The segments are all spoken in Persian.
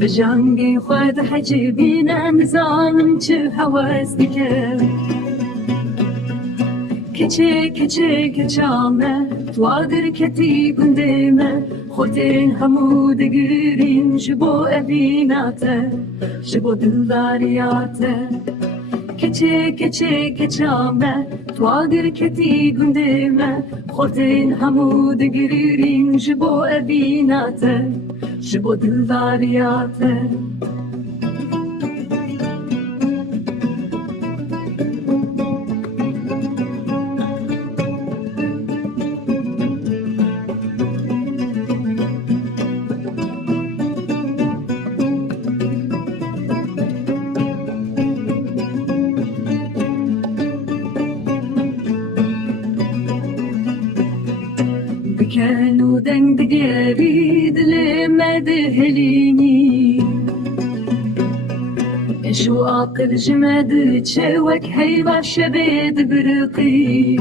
بجانگی خود حجبینم زانم چه حواس دکم کچه کچه کچامه توادر کتی گندمه خودین همو دگرین جبو ابیناته جبو دلداریاته کچه کچه کچامه توادر کتی گندمه خودین همو دگرین جبو ابیناته جبو دلداریاته بكانوا دنگ دقاري دلما دهليني شو عقل جماد تشاوك هيبة شباد برقي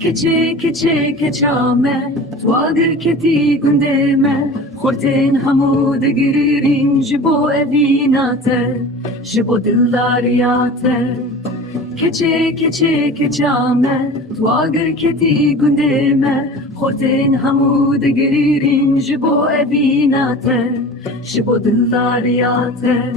كتشي كتشي كتشامة توادر كتي قندامة خورتين همو دقريرين جبو أبيناته جبو دلارياته کچه کچه کچامه تواگر کتی گندمه خورتین همو دگرین جبو ابیناته جبو دلداریاته